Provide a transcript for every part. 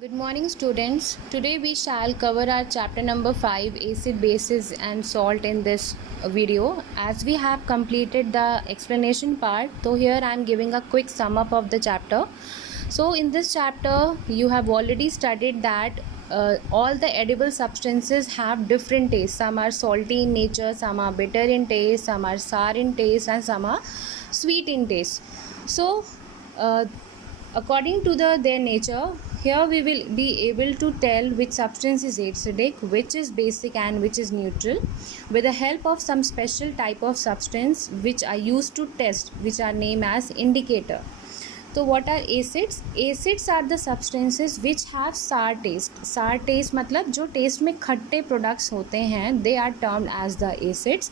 Good morning, students. Today we shall cover our chapter number 5, acid, bases and salt in this video. As we have completed the explanation part, so here I am giving a quick sum up of the chapter. So in this chapter you have already studied that all the edible substances have different tastes. Some are salty in nature, some are bitter in taste, some are sour in taste and some are sweet in taste. So according to their nature, here we will be able to tell which substance is acidic, which is basic and which is neutral with the help of some special type of substance which are used to test, which are named as indicator. So what are acids? Acids are the substances which have sour taste. Sour taste मतलब जो taste में खट्टे products होते हैं, they are termed as the acids.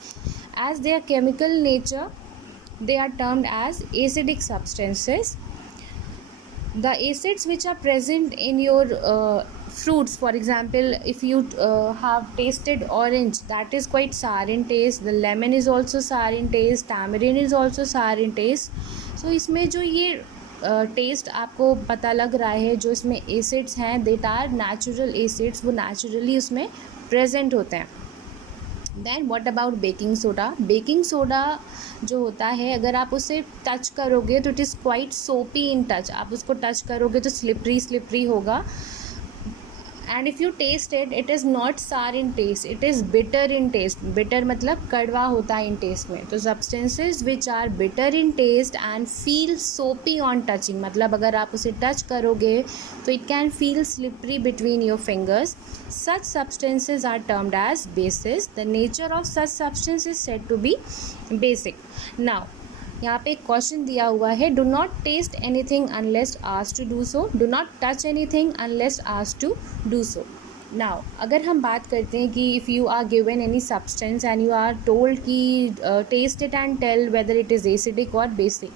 As their chemical nature, they are termed as acidic substances. The acids which are present in your fruits, for example, if you have tasted orange, that is quite sour in taste. The lemon is also sour in taste. Tamarind is also sour in taste. So इसमें जो ये test आपको पता लग रहा है, जो इसमें एसिड्स हैं, देट आर नेचुरल एसिड्स, वो नेचुरली उसमें प्रेजेंट होते हैं. Then what about baking soda? Baking soda जो होता है, अगर आप उसे टच करोगे तो इट इज़ क्वाइट सोपी इन टच. आप उसको टच करोगे तो स्लिपरी होगा. And if you taste it is not sour in taste, it is bitter in taste. Bitter मतलब कड़वा होता है इन टेस्ट में. तो substances which are bitter in taste and feel soapy on touching, मतलब अगर आप उसे टच करोगे तो it can feel slippery between your fingers. Such substances are termed as bases. The nature of such substance is said to be basic. Now, यहाँ पे एक question दिया हुआ है, do not taste anything unless asked to do so. Do not touch anything unless asked to do so. Now अगर हम बात करते हैं कि if you are given any substance and you are told कि taste it and tell whether it is acidic और basic.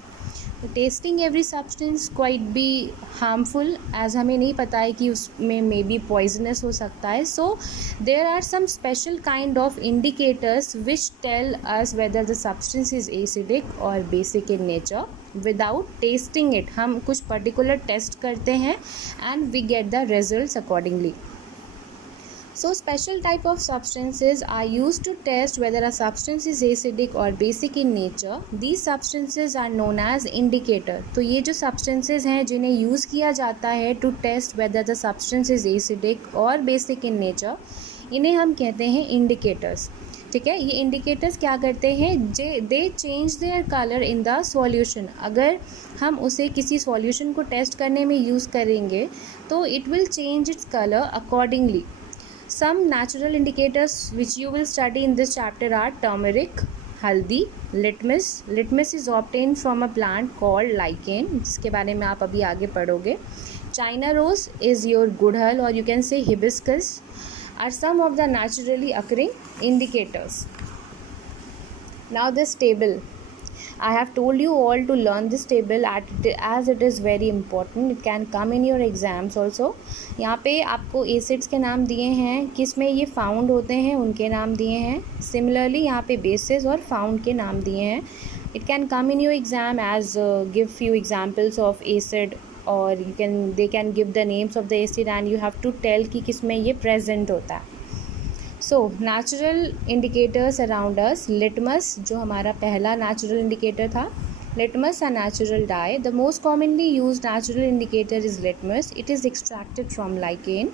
Testing every substance quite be harmful, as हमें नहीं पता है कि उसमें मे बी पॉइजनस हो सकता है. So there are some special kind of indicators which tell us whether the substance is acidic और basic in nature without testing it. हम कुछ पर्टिकुलर टेस्ट करते हैं and we get the results accordingly. So special type of substances are used to test whether a substance is acidic or basic in nature. These substances are known as indicator. तो ये जो substances हैं जिन्हें use किया जाता है to test whether the substance is acidic or basic in nature, इन्हें हम कहते हैं indicators. ठीक है, ये indicators क्या करते हैं? They change their color in the solution. अगर हम उसे किसी solution को टेस्ट करने में यूज़ करेंगे तो it will change its color accordingly. Some natural indicators which you will study in this chapter are turmeric, haldi, litmus. Litmus is obtained from a plant called lichen, जिसके बारे में आप अभी आगे पढ़ोगे. China rose is your gudhal, or you can say hibiscus, are some of the naturally occurring indicators. Now this table, I have told you all to learn this table as it is very important. It can come in your exams also. यहाँ पे आपको acids के नाम दिए हैं, किस में ये फाउंड होते हैं उनके नाम दिए हैं. सिमिलरली यहाँ पे बेसिस और फाउंड के नाम दिए हैं. It can come in your exam as give few examples of acid, और they can give the names of the acid and you have to tell कि किस में ये प्रेजेंट होता है. So natural indicators around us. Litmus जो हमारा पहला नेचुरल इंडिकेटर था. Litmus a natural dye. The most commonly used natural indicator is litmus. It is extracted from lichen.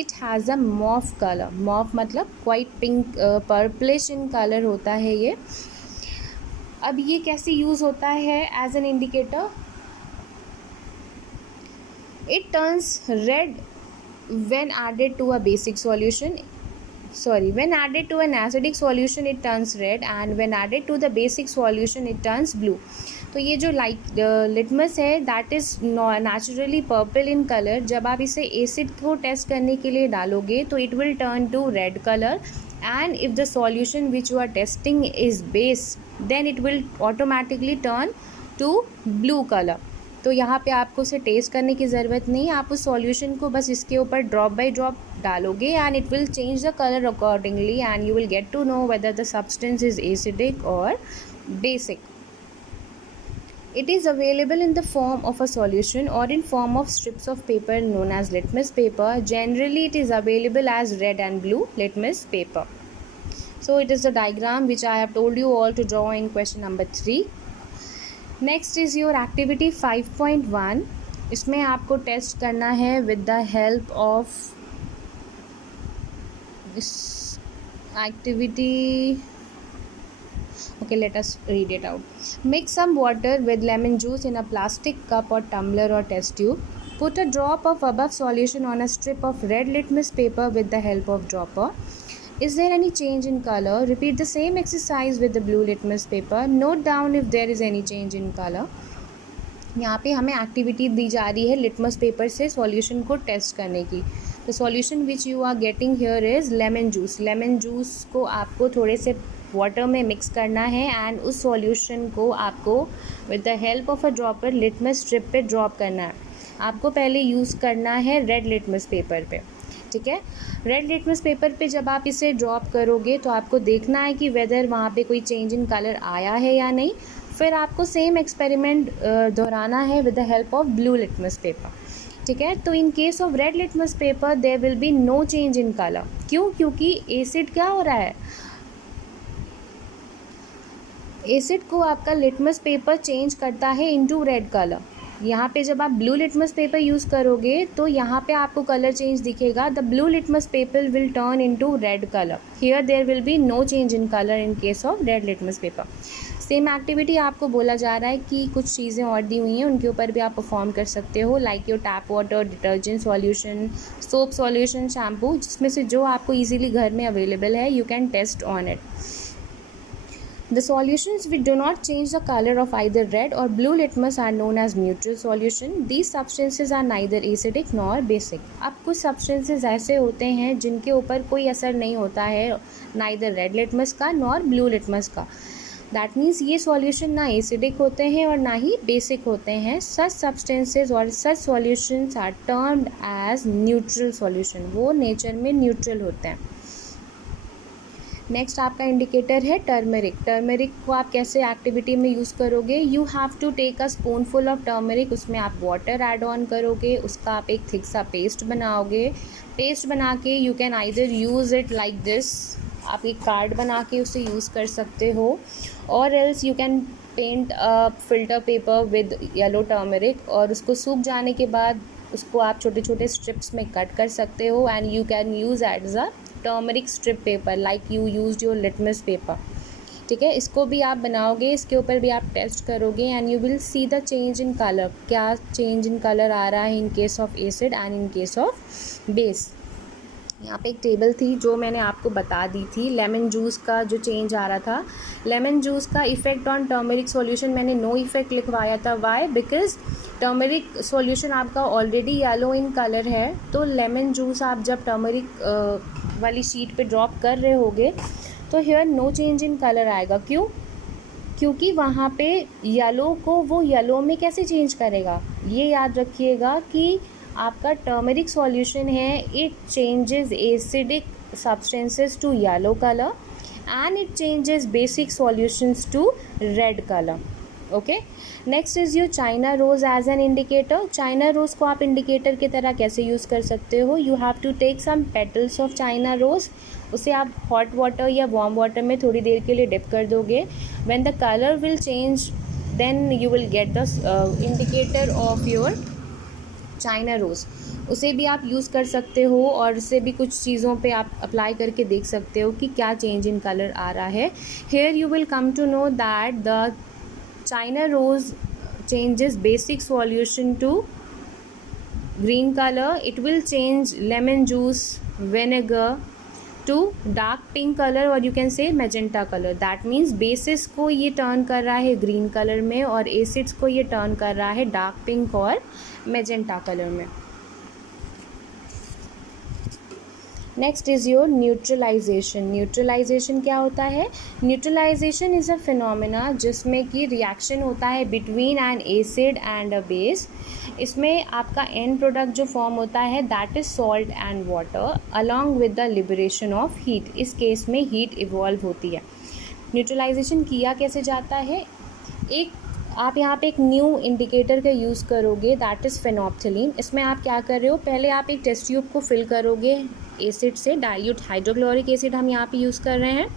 It has a mauve color. Mauve मतलब quite pink, purplish in color होता है ये. अब ये कैसे यूज़ होता है as an indicator? It turns red when added to a basic solution. When added to an acidic solution it turns red, and when added to the basic solution it turns blue. तो ये जो litmus है that is naturally purple in colour. जब आप इसे acid को test करने के लिए डालोगे तो it will turn to red colour, and if the solution which you are testing is base then it will automatically turn to blue colour. तो यहाँ पे आपको उसे टेस्ट करने की ज़रूरत नहीं, आप उस सॉल्यूशन को बस इसके ऊपर ड्रॉप बाय ड्रॉप डालोगे and it will change the colour accordingly and you will get to know whether the substance is acidic और basic. It is available in the form of a solution or in form of strips of paper known as litmus paper. Generally it is available as red and blue litmus paper. So it is the diagram which I have told you all to draw in question number 3. Next is your activity 5.1. इसमें आपको test करना है with the help of this activity. Okay, let us read it out. Mix some water with lemon juice in a plastic cup or tumbler or test tube. Put a drop of above solution on a strip of red litmus paper with the help of dropper. Is there any change in color? Repeat the same exercise with the blue litmus paper. Note down if there is any change in color. यहाँ पे हमें activity दी जा रही है litmus paper से solution को test करने की. तो solution which you are getting here is lemon juice. Lemon juice को आपको थोड़े से वाटर में मिक्स करना है एंड उस सॉल्यूशन को आपको with the help of a dropper litmus strip पे ड्रॉप करना है. आपको पहले यूज़ करना है रेड लिटमस पेपर पे. ठीक है, रेड लिटमस पेपर पे जब आप इसे ड्रॉप करोगे तो आपको देखना है कि वेदर वहाँ पे कोई चेंज इन कलर आया है या नहीं. फिर आपको सेम एक्सपेरिमेंट दोहराना है with the help of blue litmus paper. ठीक है, तो in case of red litmus paper there will be no change in colour. क्यों? क्योंकि एसिड क्या हो रहा है, एसिड को आपका लिटमस पेपर चेंज करता है इनटू रेड कलर. यहाँ पे जब आप ब्लू लिटमस पेपर यूज़ करोगे तो यहाँ पे आपको कलर चेंज दिखेगा. The blue litmus paper will turn into red colour. Here there will be no change in colour in case of red litmus paper. Same activity आपको बोला जा रहा है कि कुछ चीज़ें और दी हुई हैं, उनके ऊपर भी आप परफॉर्म कर सकते हो, like your tap water, detergent solution, soap solution, shampoo, जिसमें से जो आपको ईजिली घर में अवेलेबल है, you can test on it. The solutions which do not change the color of either red or blue litmus are known as neutral solution. These substances are neither acidic nor basic. अब कुछ substances ऐसे होते हैं जिनके ऊपर कोई असर नहीं होता है neither red litmus का nor blue litmus का. That means ये solution ना acidic होते हैं और ना ही basic होते हैं. Such substances और such solutions are termed as neutral solution. वो nature में neutral होते हैं. नेक्स्ट आपका इंडिकेटर है टर्मरिक. टर्मरिक को आप कैसे एक्टिविटी में यूज़ करोगे? You have to take a spoonful of turmeric. उसमें आप वाटर ऐड ऑन करोगे, उसका आप एक थिक सा पेस्ट बनाओगे. पेस्ट बना के you can either use it like this. आप एक कार्ड बना के उसे यूज़ कर सकते हो, और else you can paint a filter paper with yellow turmeric, और उसको सूख जाने के बाद उसको आप छोटे छोटे स्ट्रिप्स में कट कर सकते हो and you can use as a turmeric strip paper like you used your litmus paper. ठीक है, इसको भी आप बनाओगे, इसके ऊपर भी आप टेस्ट करोगे and you will see the change in colour. क्या चेंज इन कलर आ रहा है इन case of acid and in case of base. यहाँ पे एक टेबल थी जो मैंने आपको बता दी थी. लेमन जूस का जो चेंज आ रहा था, लेमन जूस का इफ़ेक्ट ऑन टर्मरिक सॉल्यूशन मैंने नो इफ़ेक्ट लिखवाया था. वाई? बिकॉज टर्मरिक सॉल्यूशन आपका ऑलरेडी येलो इन कलर है. तो लेमन जूस आप जब टर्मरिक वाली शीट पे ड्रॉप कर रहे होगे तो here no change in colour आएगा. क्यों? क्योंकि वहाँ पे येलो को वो येलो में कैसे चेंज करेगा? ये याद रखिएगा कि आपका टर्मरिक सॉल्यूशन है, it changes acidic substances to yellow colour and it changes basic solutions to red colour. Okay, next is your China rose as an indicator. China rose को आप इंडिकेटर की तरह कैसे यूज़ कर सकते हो? You have to take some petals of China rose. उसे आप हॉट वाटर या वार्म वाटर में थोड़ी देर के लिए डिप कर दोगे. When the colour will change then you will get the indicator of your China rose. उसे भी आप यूज़ कर सकते हो और उससे भी कुछ चीज़ों पे आप अप्लाई करके देख सकते हो कि क्या चेंज इन कलर आ रहा है. Here you will come to know that the China rose changes basic solution to green color. It will change lemon juice, vinegar to dark pink color or you can say magenta color. That means bases को ये turn कर रहा है green color में और acids को ये turn कर रहा है dark pink और magenta color में. Next is your neutralisation. Neutralisation क्या होता है? न्यूट्रलाइजेशन इज़ अ फिनोमेना जिसमें कि रिएक्शन होता है between N acid and a base. इसमें आपका एंड प्रोडक्ट जो फॉर्म होता है that is salt and water along with the liberation of heat. इस केस में हीट इवॉल्व होती है. न्यूट्रलाइजेशन किया कैसे जाता है? एक आप यहाँ पे एक न्यू इंडिकेटर का यूज़ करोगे, दैट इज़ फेनोप्थिलीन। इसमें आप क्या कर रहे हो, पहले आप एक टेस्ट ट्यूब को फिल करोगे एसिड से, डाइल्यूट हाइड्रोक्लोरिक एसिड हम यहाँ पे यूज़ कर रहे हैं।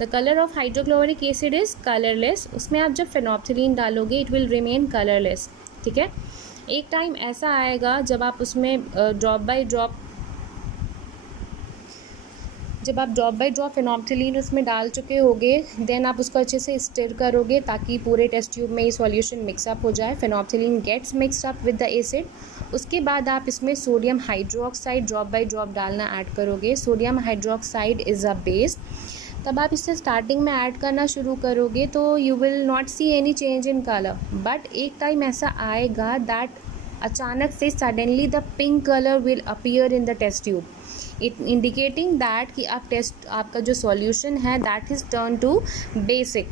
The colour of hydrochloric acid is colourless. उसमें आप जब फेनोप्थिलीन डालोगे इट विल रिमेन कलरलेस, ठीक है। एक टाइम ऐसा आएगा जब आप उसमें ड्रॉप बाय ड्रॉप फेनोप्थिलीन उसमें डाल चुके होगे, देन आप उसको अच्छे से स्टिर करोगे ताकि पूरे टेस्ट ट्यूब में ये सॉल्यूशन मिक्सअप हो जाए। Phenolphthalein gets mixed up with the acid. उसके बाद आप इसमें sodium hydroxide drop by drop डालना ऐड करोगे। Sodium hydroxide is a base. तब आप इससे स्टार्टिंग में ऐड करना शुरू करोगे तो you will not see any change in colour, but एक टाइम ऐसा आएगा दैट अचानक से suddenly the pink colour will appear in the test tube, it indicating that कि आपका जो सॉल्यूशन है that is turn to basic.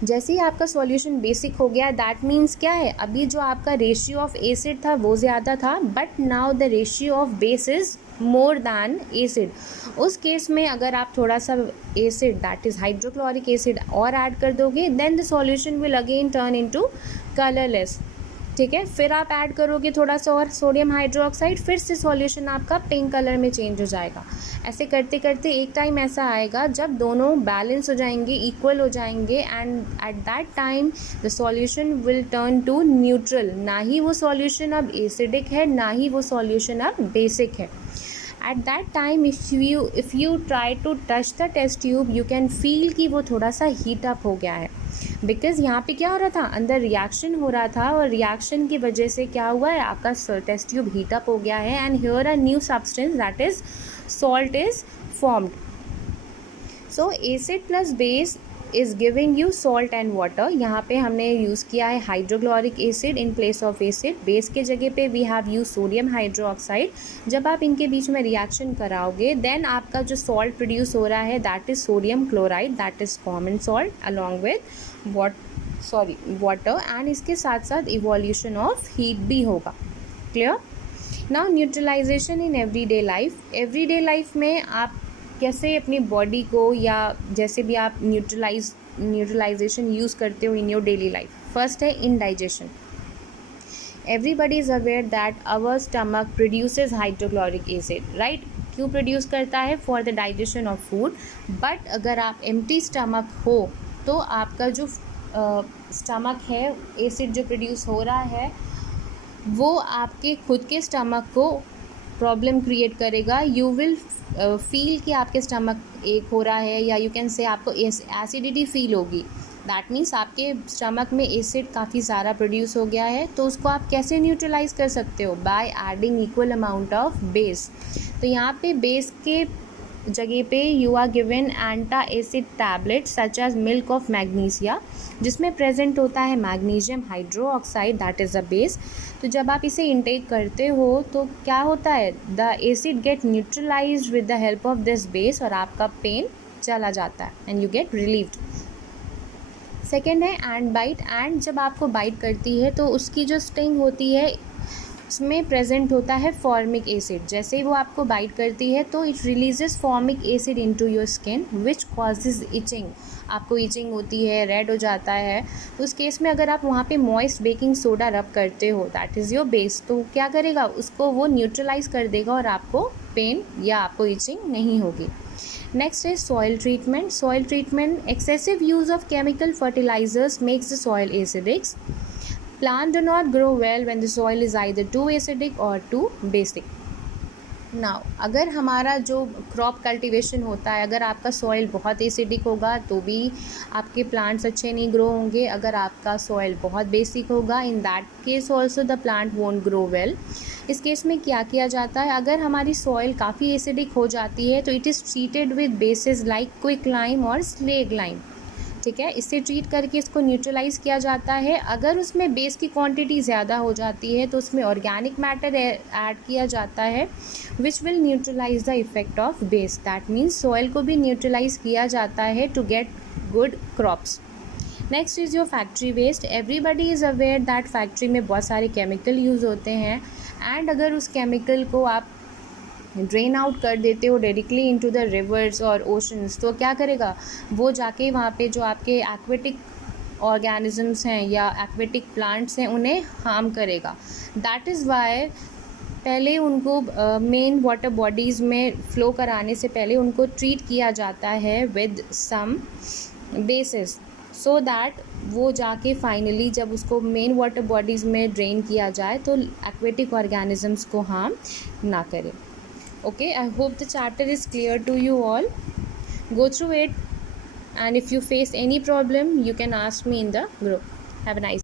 जैसे ही आपका सॉल्यूशन बेसिक हो गया दैट मीन्स क्या है, अभी जो आपका रेशियो ऑफ एसिड था वो ज़्यादा था, but now the ratio of base is more than acid. उस केस में अगर आप थोड़ा सा acid that is hydrochloric acid और ऐड कर दोगे then the solution will again turn into colourless, ठीक है। फिर आप ऐड करोगे थोड़ा सा और सोडियम हाइड्रोक्साइड, फिर से सॉल्यूशन आपका पिंक कलर में चेंज हो जाएगा। ऐसे करते करते एक टाइम ऐसा आएगा जब दोनों बैलेंस हो जाएंगे, इक्वल हो जाएंगे, and at that time the solution will turn to neutral. ना ही वो सॉल्यूशन अब एसिडिक है, ना ही वो सॉल्यूशन अब बेसिक है। At that time if you try to touch the test tube you can feel कि वो थोड़ा सा हीट अप हो गया है, बिकॉज़ यहाँ पे क्या हो रहा था, अंदर रिएक्शन हो रहा था और रिएक्शन की वजह से क्या हुआ है, आपका टेस्ट ट्यूब हीट अप हो गया है and here a new substance that is salt is formed. So acid plus base is giving you salt and water. यहाँ पे हमने यूज़ किया है hydrochloric acid in place of acid. Base के जगह पे we have use sodium hydroxide. जब आप इनके बीच में रिएक्शन कराओगे देन आपका जो सॉल्ट प्रोड्यूस हो रहा है that is sodium chloride, that is common salt along with water, and इसके साथ साथ इवोल्यूशन ऑफ हीट भी होगा। Clear. Now neutralisation in everyday life. Everyday life में आप कैसे अपनी बॉडी को या जैसे भी आप न्यूट्रलाइजेशन यूज़ करते हो in your daily life. First है indigestion. Everybody is aware that our stomach produces hydrochloric acid, right. क्यों प्रोड्यूस करता है, for the digestion of food. But अगर आप एम्प्टी स्टमक हो तो आपका जो स्टमक है, एसिड जो प्रोड्यूस हो रहा है वो आपके खुद के स्टमक को प्रॉब्लम क्रिएट करेगा। यू विल फील कि आपके स्टमक एक हो रहा है, या यू कैन से आपको एसिडिटी फील होगी। दैट मीन्स आपके स्टमक में एसिड काफ़ी सारा प्रोड्यूस हो गया है। तो उसको आप कैसे न्यूट्रलाइज कर सकते हो, by adding equal amount of base. तो यहाँ पे बेस के जगह पे you are given antacid tablet such as milk of magnesia, जिसमें प्रेजेंट होता है magnesium hydroxide that is a base. तो जब आप इसे इंटेक करते हो तो क्या होता है, the acid get neutralised with the help of this base और आपका पेन चला जाता है and you get relieved. Second है एंड बाइट। एंड जब आपको बाइट करती है तो उसकी जो स्टिंग होती है उसमें प्रेजेंट होता है फॉर्मिक एसिड। जैसे ही वो आपको बाइट करती है तो it releases formic acid into your skin which causes itching. आपको इचिंग होती है, रेड हो जाता है। उस केस में अगर आप वहाँ पे मॉइस्ट बेकिंग सोडा रब करते हो दैट इज़ योर बेस, तो क्या करेगा, उसको वो न्यूट्रलाइज कर देगा और आपको पेन या आपको इचिंग नहीं होगी। नेक्स्ट है soil treatment. Soil treatment, excessive use of chemical fertilisers makes the soil acidic. Plant do not grow well when the soil is either too acidic or too basic. Now, अगर हमारा जो crop cultivation होता है, अगर आपका soil बहुत acidic होगा तो भी आपके प्लांट्स अच्छे नहीं ग्रो होंगे। अगर आपका सॉइल बहुत बेसिक होगा in that case also the plant won't grow well. इस केस में क्या किया जाता है, अगर हमारी सॉइल काफ़ी एसिडिक हो जाती है तो it is treated with basis like quick lime और स्लेग लाइम, ठीक है। इससे ट्रीट करके इसको न्यूट्रलाइज किया जाता है। अगर उसमें बेस की क्वांटिटी ज़्यादा हो जाती है तो उसमें ऑर्गेनिक मैटर ऐड किया जाता है which will neutralise the effect of base. That means soil को भी न्यूट्रलाइज किया जाता है to get good crops. Next is your factory waste. Everybody is aware that factory में बहुत सारे केमिकल यूज़ होते हैं एंड अगर उस केमिकल को आप ड्रेन आउट कर देते हो डायरेक्टली इनटू द रिवर्स और ओशंस तो क्या करेगा, वो जाके वहाँ पे जो आपके एक्वेटिक ऑर्गेनिजम्स हैं या एक्वेटिक प्लांट्स हैं उन्हें हार्म करेगा. दैट इज़ वाई पहले उनको मेन वाटर बॉडीज़ में फ़्लो कराने से पहले उनको ट्रीट किया जाता है with some basis, so that वो जाके फाइनली जब उसको मेन वाटर बॉडीज़ में ड्रेन किया जाए तो एक्वेटिक ऑर्गेनिजम्स को हार्म ना करे. Okay, I hope the chapter is clear to you all. Go through it, and if you face any problem, you can ask me in the group. Have a nice day.